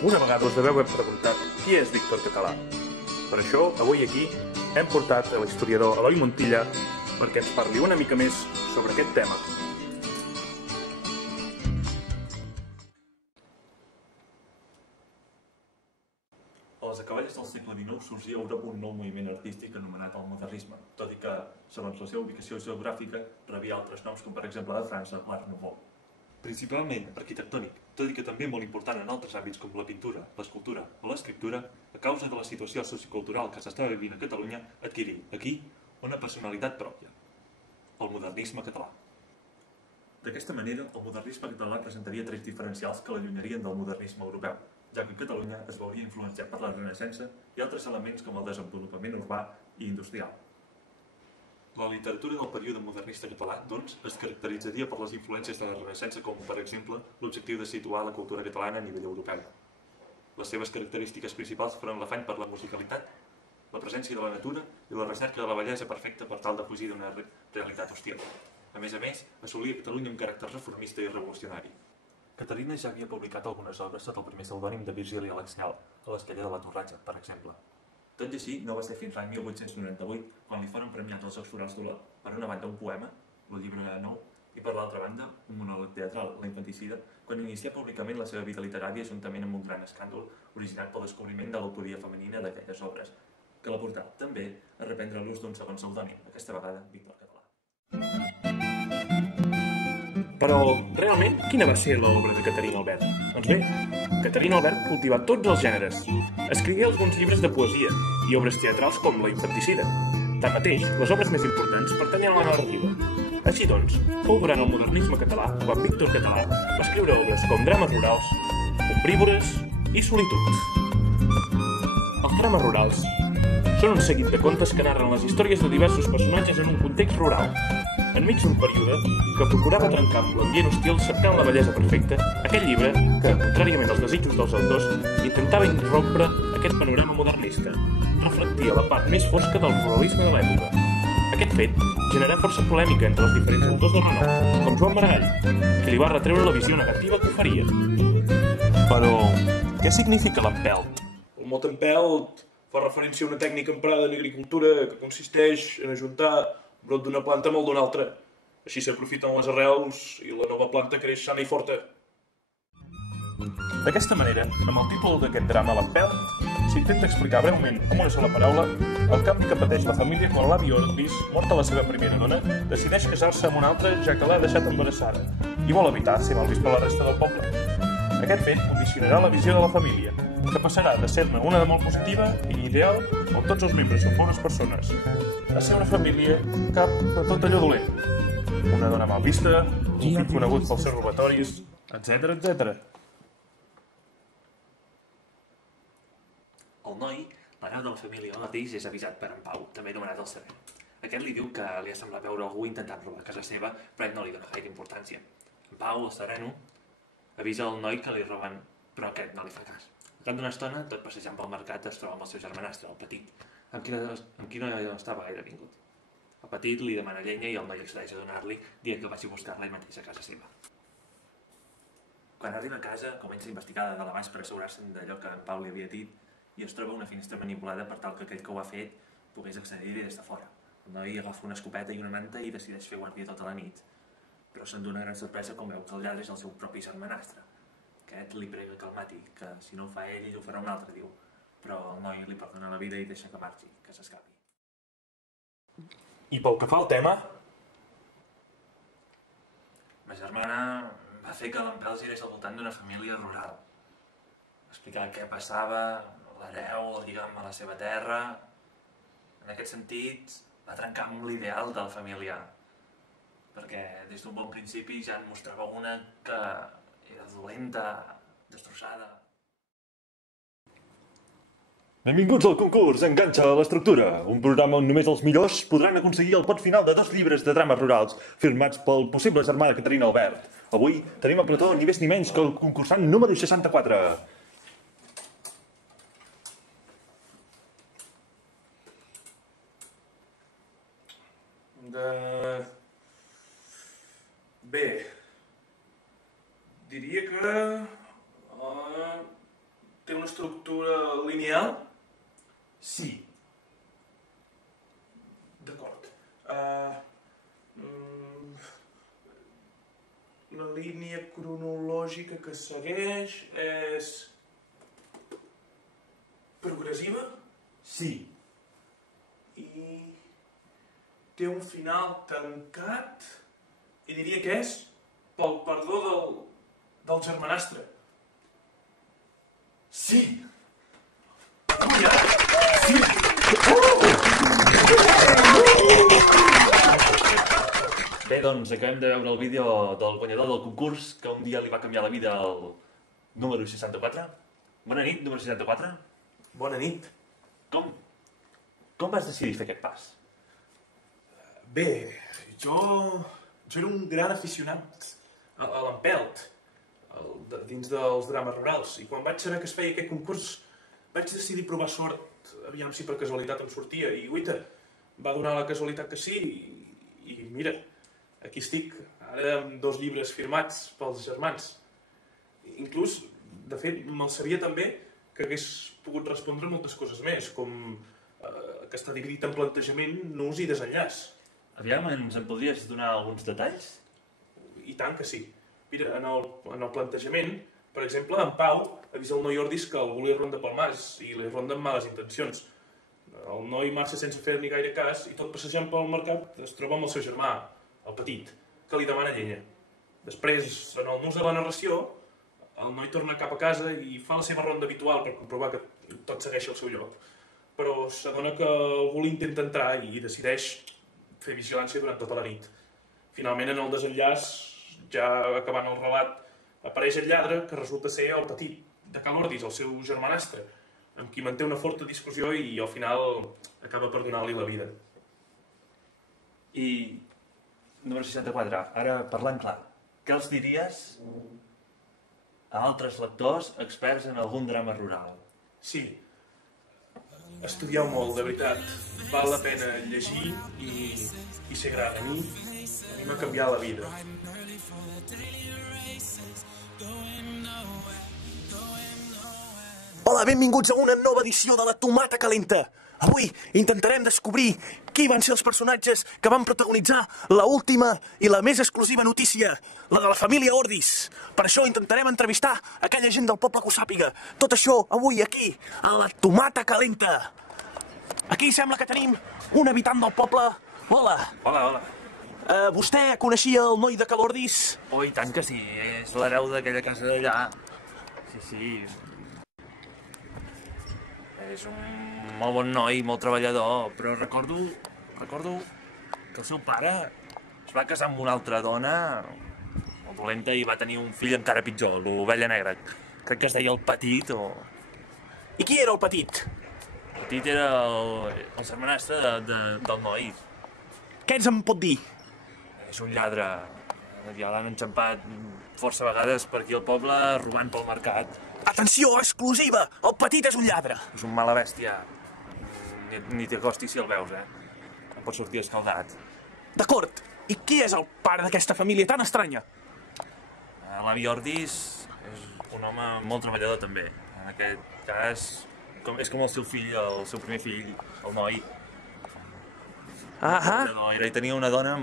alguna vegada us deveu haver preguntat qui és Víctor Català. Per això, avui aquí, hem portat a l'historiador Eloi Montilla perquè ens parli una mica més sobre aquest tema. A les acaballes del segle XIX sorgia a Europa un nou moviment artístic anomenat el modernisme, tot i que, segons la seva ubicació geogràfica, rebia altres noms com per exemple a França l'Art Nouveau. Principalment arquitectònic, tot i que també molt important en altres àmbits com la pintura, l'escultura o l'escriptura, a causa de la situació sociocultural que s'estava vivint a Catalunya, adquirí, aquí, una personalitat pròpia, el modernisme català. D'aquesta manera, el modernisme català presentaria trets diferencials que l'allunyarien del modernisme europeu, ja que Catalunya es veuria influenciat per la Renaixença i altres elements com el desenvolupament urbà i industrial. La literatura del període modernista català, doncs, es caracteritzaria per les influències de la Renaixença com, per exemple, l'objectiu de situar la cultura catalana a nivell europeu. Les seves característiques principals foren l'afany per la musicalitat, la presència de la natura i la recerca de la bellesa perfecta per tal de fugir d'una realitat hostil. A més, assolia a Catalunya un caràcter reformista i revolucionari. Caterina ja havia publicat algunes obres sota el primer pseudònim de Virgili Alexial, a l'Esquella de la Torratxa, per exemple. Tot i així, no va ser fins l'any 1898 quan li foren premiats els Jocs Florals d'Olot, per una banda un poema, el llibre Nou, i per l'altra banda un monòleg teatral, La infanticida, quan inicià públicament la seva vida literària juntament amb un gran escàndol originat pel descobriment de l'autoria femenina d'aquelles obres, que la portà també a reprendre l'ús d'un segon pseudònim, aquesta vegada Víctor Català. Però, realment, quina va ser l'obra de Caterina Albert? Doncs bé, Caterina Albert cultivà tots els gèneres. Escrigué alguns llibres de poesia i obres teatrals com La infanticida. Tanmateix, les obres més importants pertanyen a la narrativa. Així doncs, fou durant el modernisme català quan Víctor Català va escriure obres com drames rurals, ombrívores i solituds. Els drames rurals són un seguit de contes que narren les històries de diversos personatges en un context rural, enmig d'un període que procurava trencar amb l'ambient hostil cercant la bellesa perfecta, aquell llibre que, contràriament als desitjos dels autors, intentava irrompre aquest panorama modernista, reflectia la part més fosca del ruralisme de l'època. Aquest fet generà força polèmica entre els diferents autors de renom, com Joan Maragall, que li va retreure la visió negativa que oferia. Però, què significa l'empelt? El mot empelt fa referència a una tècnica emprada en agricultura que consisteix en ajuntar brot d'una planta amb el d'una altra. Així s'aprofiten les arrels i la nova planta creix sana i forta. D'aquesta manera, amb el títol d'aquest drama, l'empelt, s'intenta explicar breument, amb una sola paraula, el canvi que pateix la família quan l'avi Orbis, morta la seva primera dona, decideix casar-se amb una altra ja que l'ha deixat embarassada i vol evitar ser mal vist per la resta del poble. Aquest fet condicionarà la visió de la família, que passarà de ser-ne una de molt positiva i ideal, on tots els membres són bones persones, a ser una família cap a tot allò dolent. Una dona mal vista, un fill conegut pels seus robatoris, etc, etc. El noi, l'hereu de la família el mateix, és avisat per en Pau, també anomenat el Sever. Aquest li diu que li ha semblat veure algú intentant robar a casa seva, però ell no li dona gaire importància. En Pau, el sereno, avisa el noi que li roben, però aquest no li fa cas. Al cap d'una estona, tot passejant pel mercat, es troba amb el seu germanastre, el Petit, amb qui no estava gaire vingut. El Petit li demana llenya i el noi accedeix a donar-li, dient que vagi a buscar-la ell mateix a casa seva. Quan arriba a casa, comença a investigar de dalt a baix per assegurar-se d'allò que en Pau li havia dit i es troba una finestra manipulada per tal que aquell que ho ha fet pogués accedir-hi des de fora. El noi agafa una escopeta i una manta i decideix fer guàrdia tota la nit, però s'endú una gran sorpresa quan veu que el lladre és el seu propi germanastre. Aquest li prega que el mati, que si no ho fa ell ho farà un altre, diu. Però el noi li perdona la vida i deixa que marxi, que s'escapi. I pel que fa al tema, Ma germana va fer que l'empelt girés al voltant d'una família rural. Explicar què passava, l'hereu, el lligam a la seva terra. En aquest sentit, va trencar amb l'ideal de la família. Perquè des d'un bon principi ja en mostrava una que era dolenta, destrossada. Benvinguts al concurs Enganxa a l'estructura, un programa on només els millors podran aconseguir el pot final de 2 llibres de drames rurals firmats pel possible germà de Caterina Albert. Avui tenim a plató ni més ni menys que el concursant número 64. Bé, diria que estructura lineal? Sí. D'acord. La línia cronològica que segueix és progressiva Sí. i té un final tancat i diria que és pel perdó del germanastre. Sí. Bé, doncs acabem de veure el vídeo del guanyador del concurs que un dia li va canviar la vida al número 64. Bona nit, número 64. Bona nit. Com vas decidir fer aquest pas? Bé, jo era un gran aficionat a l'empelt, dins dels drames rurals, i quan vaig saber que es feia aquest concurs vaig decidir provar sort, aviam si per casualitat em sortia, i guaita, va donar la casualitat que sí, i mira, aquí estic, ara amb 2 llibres firmats pels germans. Inclús, de fet, me'l sabia també que hagués pogut respondre moltes coses més, com que està dividit en plantejament, nus i desenllaç. Aviam, ens en podries donar alguns detalls? I tant que sí. Mira, en el plantejament, per exemple, en Pau avisa el noi Ordis que algú li ronda pel nas i li ronda amb males intencions. El noi marxa sense fer-ni gaire cas i tot passejant pel mercat es troba amb el seu germà, el petit, que li demana llenya. Després, en el nus de la narració, el noi torna cap a casa i fa la seva ronda habitual per comprovar que tot segueix al seu lloc. Però s'adona que algú l'intenta entrar i decideix fer vigilància durant tota la nit. Finalment, en el desenllaç, ja acabant el relat, apareix el lladre, que resulta ser el petit de Cal Ordis, el seu germanastre, amb qui manté una forta discussió i al final acaba per donar-li la vida. I, número 64, ara parlant clar, què els diries a altres lectors experts en algun drama rural? Sí, estudieu molt, de veritat. Val la pena llegir i ser gran. A mi m'ha canviat la vida. Hola, benvinguts a una nova edició de la Tomata Calenta. Avui intentarem descobrir qui van ser els personatges que van protagonitzar la última i la més exclusiva notícia, la de la família Ordis. Per això intentarem entrevistar aquella gent del poble que ho sàpiga. Tot això avui aquí, a la Tomata Calenta. Aquí sembla que tenim un habitant del poble. Hola. Hola. Vostè coneixia el noi de Cal Ordis? Oh, i tant que sí, és l'hereu d'aquella casa d'allà. Sí. És un molt bon noi, molt treballador, però recordo que el seu pare es va casar amb una altra dona molt dolenta i va tenir un fill encara pitjor, l'ovella negra. Crec que es deia el Petit o... I qui era el Petit? El Petit era el germanastre del noi. Què ens en pot dir? És un lladre. Ja l'han enxampat força vegades per aquí al poble robant pel mercat. Atenció, exclusiva! El Petit és un lladre! És un mala bèstia. Ni t'acostis si el veus, No pot sortir escaldat. D'acord. I qui és el pare d'aquesta família tan estranya? L'avi Ordis és un home molt treballador, també. En aquest cas, és com el seu fill, el seu primer fill, el noi. I tenia una dona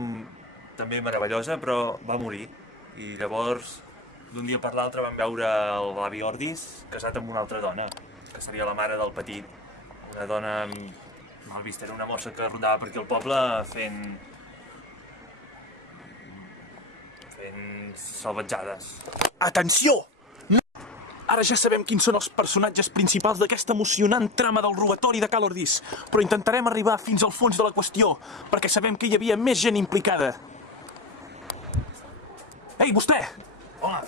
també meravellosa, però va morir. I llavors, d'un dia per l'altre, vam veure l'avi Ordis casat amb una altra dona, que seria la mare del Petit. Una dona mal vista, era una mossa que rondava per aquí al poble fent salvatjades. Atenció! Ara ja sabem quins són els personatges principals d'aquesta emocionant trama del robatori de Cal Ordis, però intentarem arribar fins al fons de la qüestió, perquè sabem que hi havia més gent implicada. Ei, vostè! Hola!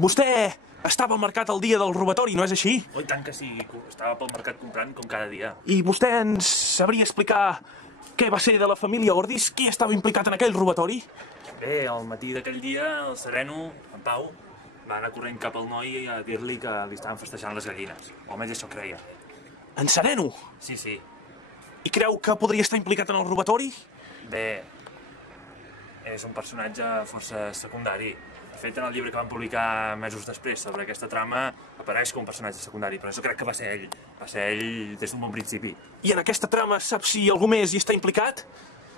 Vostè estava al mercat el dia del robatori, no és així? Oh, i tant que sí, estava pel mercat comprant com cada dia. I vostè ens sabria explicar què va ser de la família Ordis? Qui estava implicat en aquell robatori? Bé, al matí d'aquell dia, el sereno, en Pau, va anar corrent cap al noi a dir-li que li estaven festejant les gallines. O almenys això creia. En sereno? Sí. I creu que podria estar implicat en el robatori? Bé, és un personatge força secundari. De fet, en el llibre que van publicar mesos després sobre aquesta trama apareix com un personatge secundari, però jo crec que va ser ell. Va ser ell des d'un bon principi. I en aquesta trama saps si algú més hi està implicat?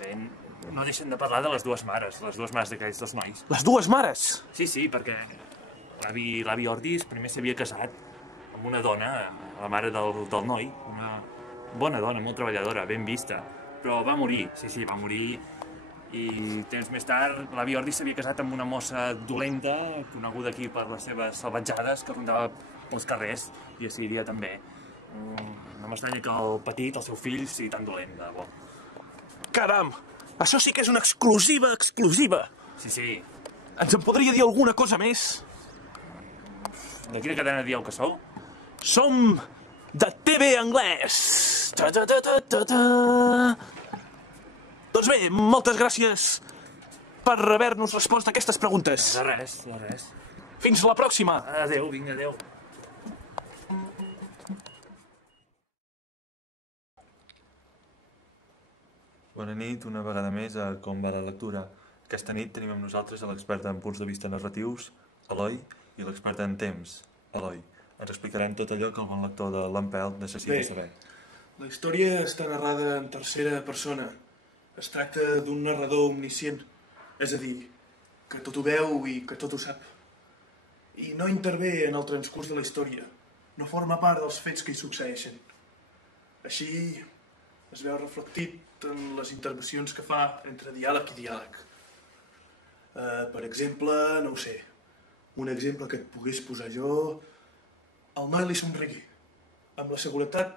Bé, no deixen de parlar de les dues mares d'aquells dos nois. Les dues mares? Sí, perquè l'avi Ordis primer s'havia casat amb una dona, la mare del noi, una bona dona, molt treballadora, ben vista, però va morir, va morir, i temps més tard l'avi Ordis s'havia casat amb una mossa dolenta, coneguda aquí per les seves salvatjades, que rondava pels carrers i a Síria també. No m'estranya que el petit, el seu fill, sigui tan dolent, de bo. Caram, això sí que és una exclusiva! Sí. Ens en podria dir alguna cosa més? De quina cadena dieu que sou? Som de TV Anglès! Doncs bé, moltes gràcies per haver-nos respost a aquestes preguntes. De res. Fins la pròxima! Adéu, vinga, adéu. Bona nit, una vegada més a Com va la lectura. Aquesta nit tenim amb nosaltres l'experta en punts de vista narratius, Eloi, i l'experta en temps, Eloi. Ens explicaran tot allò que el bon lector de l'Empelt necessita saber. La història està narrada en tercera persona. Es tracta d'un narrador omniscient, és a dir, que tot ho veu i que tot ho sap. I no intervé en el transcurs de la història, no forma part dels fets que hi succeeixen. Així es veu reflectit en les intervencions que fa entre diàleg i diàleg. Per exemple, no ho sé, un exemple que et pogués posar jo, el noi li somrigui, amb la seguretat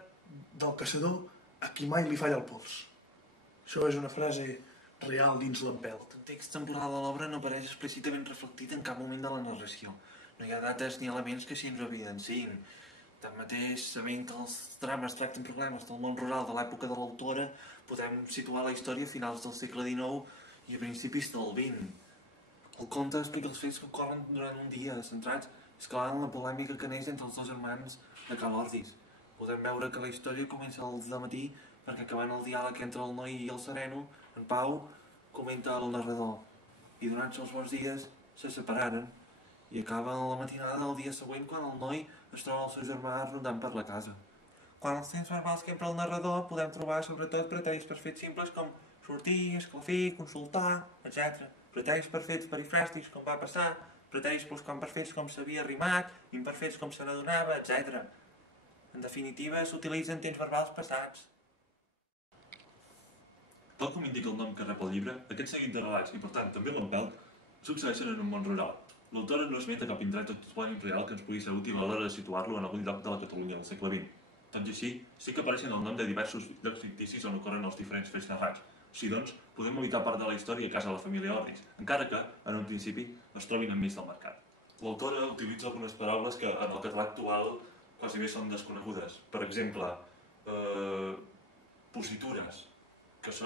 del caçador a qui mai li falla el pols. Això és una frase real dins l'Empelt. El text temporal de l'obra no apareix explícitament reflectit en cap moment de la narració. No hi ha dates ni elements que així ens ho evidenciïn. Tanmateix, sabent que els drames tracten problemes del món rural de l'època de l'autora, podem situar la història a finals del segle XIX i a principis del XX. El conte explica els fets que ocorren durant un dia, centrats escalant la polèmica que neix entre els dos germans de Cal Ordis. Podem veure que la història comença al dematí perquè acabant el diàleg entre el noi i el sereno, en Pau comenta al narrador i durant els bons dies se separaren i acaba la matinada del dia següent quan el noi es troba el seu germà rondant per la casa. Quan els temps verbals que empra el narrador podem trobar sobretot preteris per fets simples com sortir, esclafir, consultar, etc. Preteris per fets perifràstics com va passar, preteris com per fets com s'havia rimat, imperfets com se n'adonava, etc. En definitiva, s'utilitzen temps verbals passats. Tal com indica el nom que rep el llibre, aquest seguit de relats, i per tant també l'Empelt, succeeixen en un món rural. L'autora no esmenta cap indret o topònim real que ens pugui ser útil a l'hora de situar-lo en algun lloc de la Catalunya del segle XX. Tot i així, sí que apareixen el nom de diversos llocs ficticis on ocorren els diferents fets narrats. Així doncs, podem evitar part de la història a casa de la família Ordis, encara que, en un principi, es trobin enmig del mercat. L'autora utilitza algunes paraules que en el català actual quasi bé són desconegudes. Per exemple, positures, que és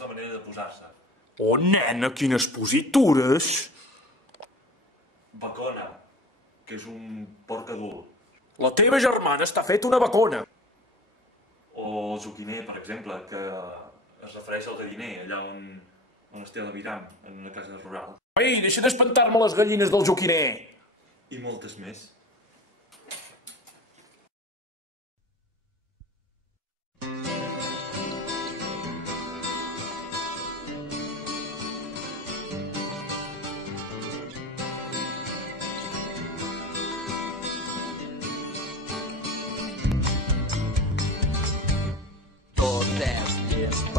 la manera de posar-se. Oh, nena, quines positures! Bacona, que és un porc adult. La teva germana està feta una bacona. O zuquiner, per exemple, que es refereix al galliner, allà on es té l'aviram, en una casa rural. Ei, deixa d'espantar-me les gallines del joquiner! I moltes més.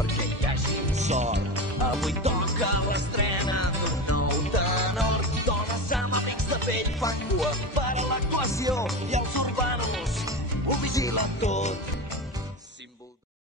Perquè hi hagi un sort. Avui toca l'estrena d'un nou tenor. Dones amb amics de pell fan cua per a l'actuació i els urbanos ho vigilen tot.